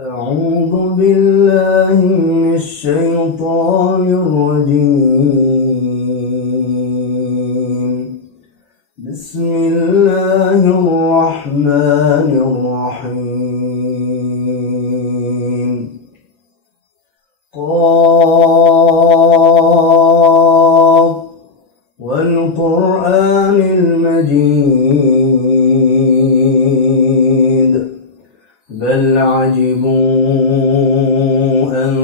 أعوذ بالله من الشيطان الرجيم. بسم الله الرحمن الرحيم. قاف والقرآن المجيد بل عجبوا أن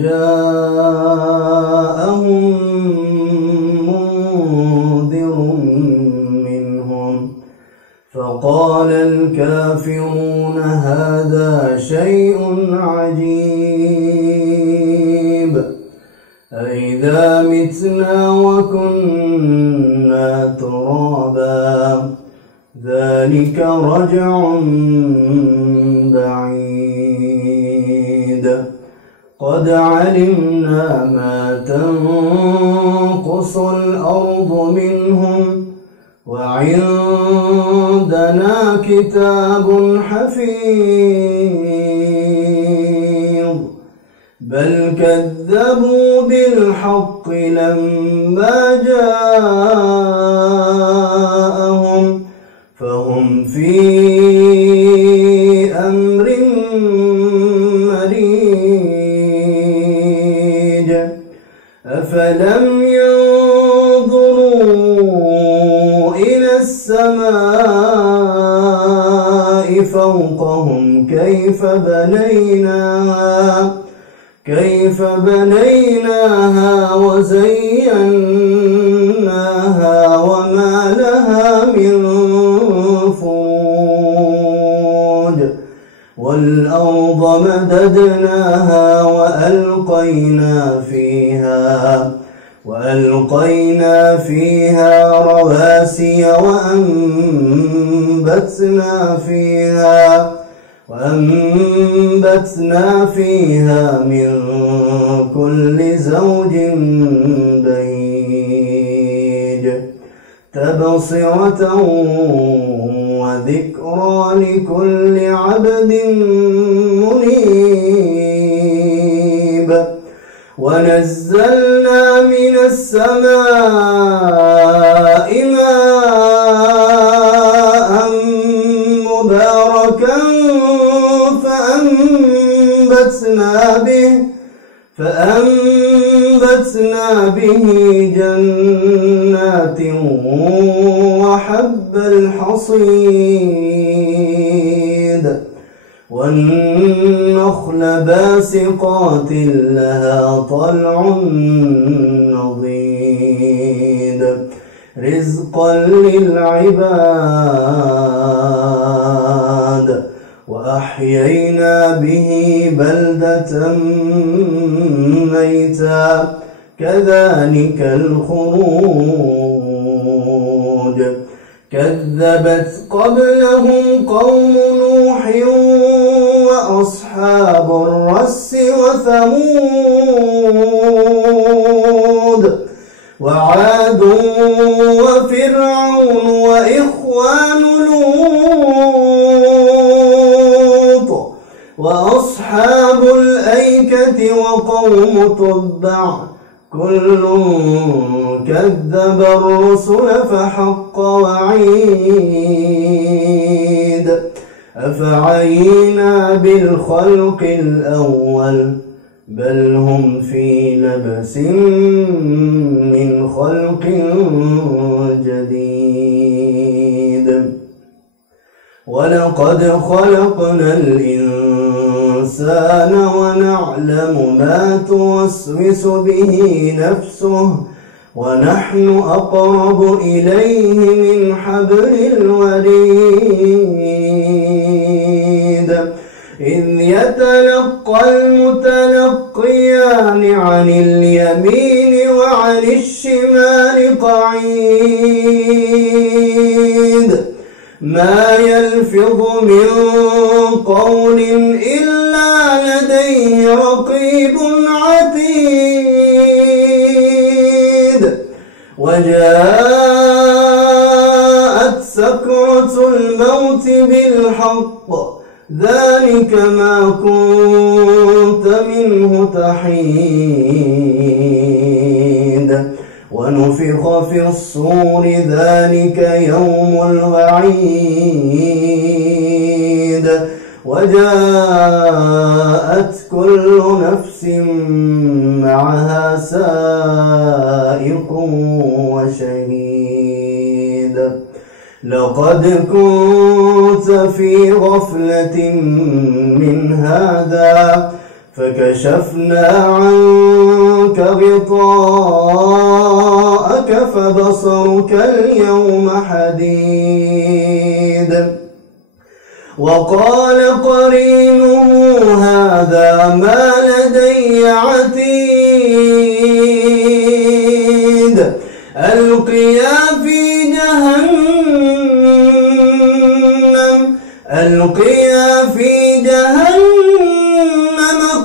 جاءهم منذر منهم فقال الكافرون هذا شيء عجيب أإذا متنا وكنا ترابا ذلك رجع بعيد قد علمنا ما تنقص الأرض منهم وعندنا كتاب حفيظ بل كذبوا بالحق لما جاءهم فهم في أمر مريج أفلم ينظروا إلى السماء فوقهم كيف بنيناها وزيناها وما لها من فروج والأرض مددناها وألقينا فيها رواسي وأنبتنا فيها من كل زوج بهيج تبصرة وذكرى لكل عبد منيب ونزلنا من السماء ماء مباركا فأنبتنا به جنات وحب الحصيد والنخل باسقات لها طلع نضيد رزقا للعباد وأحيينا به بلدة ميتا كذلك الخروج كذبت قبلهم قوم نوح وأصحاب الرس وثمود وعاد وفرعون وإخوان لوط وأصحاب الأيكة وقوم تبع كل كذب الرسل فحق وعيد أفعينا بالخلق الأول بل هم في لبس من خلق جديد ولقد خلقنا الإنسان ونعلم ما توسوس به نفسه ونحن أقرب إليه من حبل الوريد إذ يتلقى المتلقيان عن اليمين وعن الشمال قعيد ما يلفظ من قول إلا لديه رقيب عتيد وجاءت سكرة الموت بالحق ذلك ما كنت منه تحيد ونفخ في الصور ذلك يوم الوعيد وجاءت كل نفس معها سائق وشهيد لقد كنت في غفلة من هذا فكشفنا عنك غطاءك فبصرك اليوم حديد وقال قرينه هذا ما لدي عتيد ألقيا في جهنم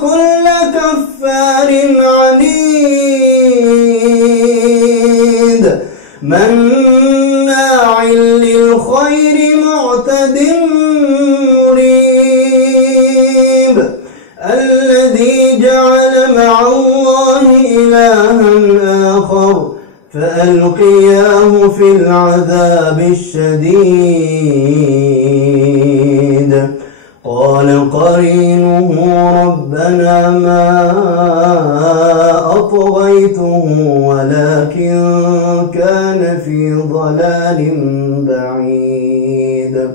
كل كفار عنيد مناع للخير معتد مريب الذي جعل مع الله إلها آخر فألقياه في العذاب الشديد قال قرينه ربنا ما أطغيته ولكن كان في ضلال بعيد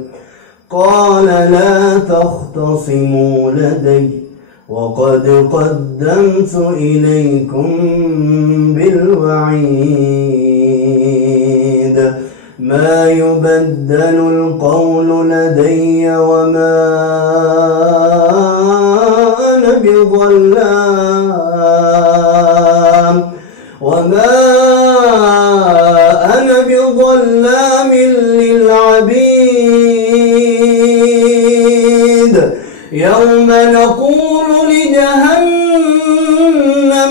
قال لا تختصموا لدي وقد قدمت إليكم بالوعيد ما يبدل القول لدي وما أنا بظلام للعبيد يوم نقول لجهنم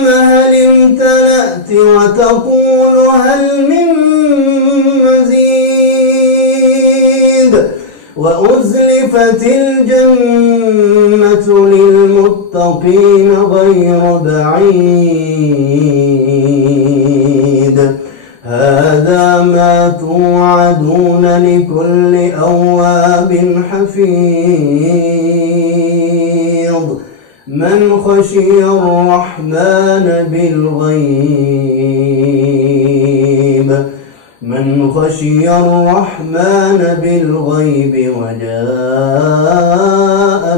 هل امتلأت وتقول هل من مزيد وأزلفت الجنة للمتقين غير بعيد هذا ما توعدون لكل أواب حفيظ من خشي الرحمن بالغيب وجاء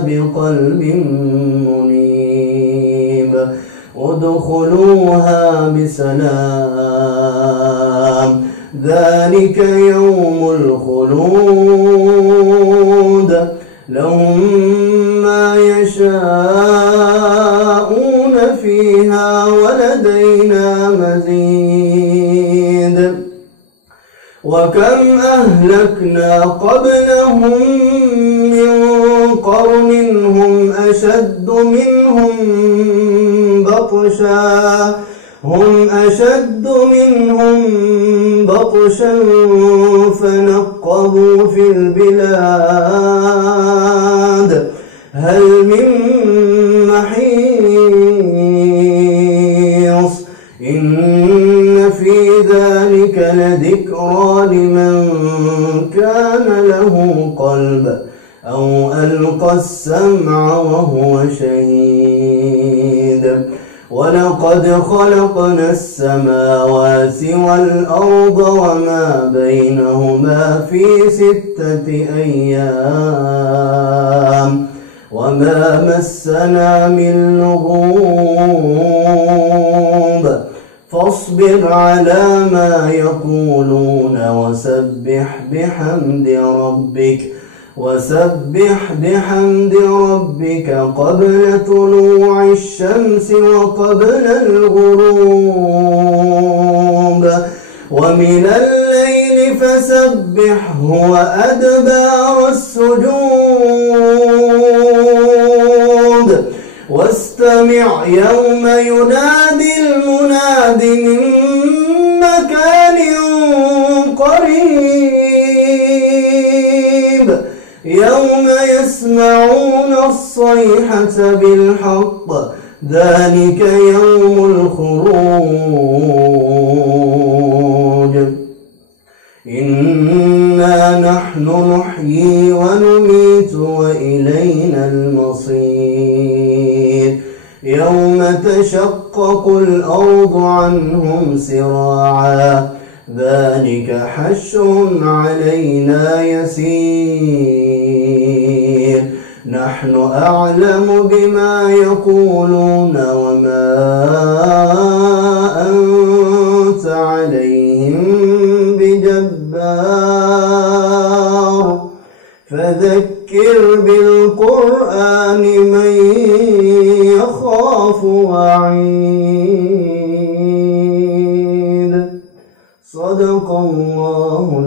بقلب منيب ادخلوها بسلام ذلك يوم الخلود لهم ما يشاءون فيها ولدينا مزيد وكم أهلكنا قبلهم من قرن هم أشد منهم بطشا فنقبوا في البلاد هل من محيص إن في ذلك لذكرى لمن كان له قلب أو ألقى السمع وهو شهيد ولقد خلقنا السماوات والأرض وما بينهما في 6 أيام وما مسنا من لغوب فاصبر على ما يقولون وسبح بحمد ربك قبل طلوع الشمس وقبل الغروب ومن الليل فسبحه وأدبار السجود واستمع يوم ينادي المناد من مكان قريب يوم يسمعون الصيحة بالحق ذلك يوم الخروج إنا نحن نحيي ونميت وإلينا المصير يوم تشقق الأرض عنهم سراعا ذلك حشر علينا يسير نحن أعلم بما يقولون وما أنت عليهم بجبار فذكر بالقرآن من يخاف وعيد صدق الله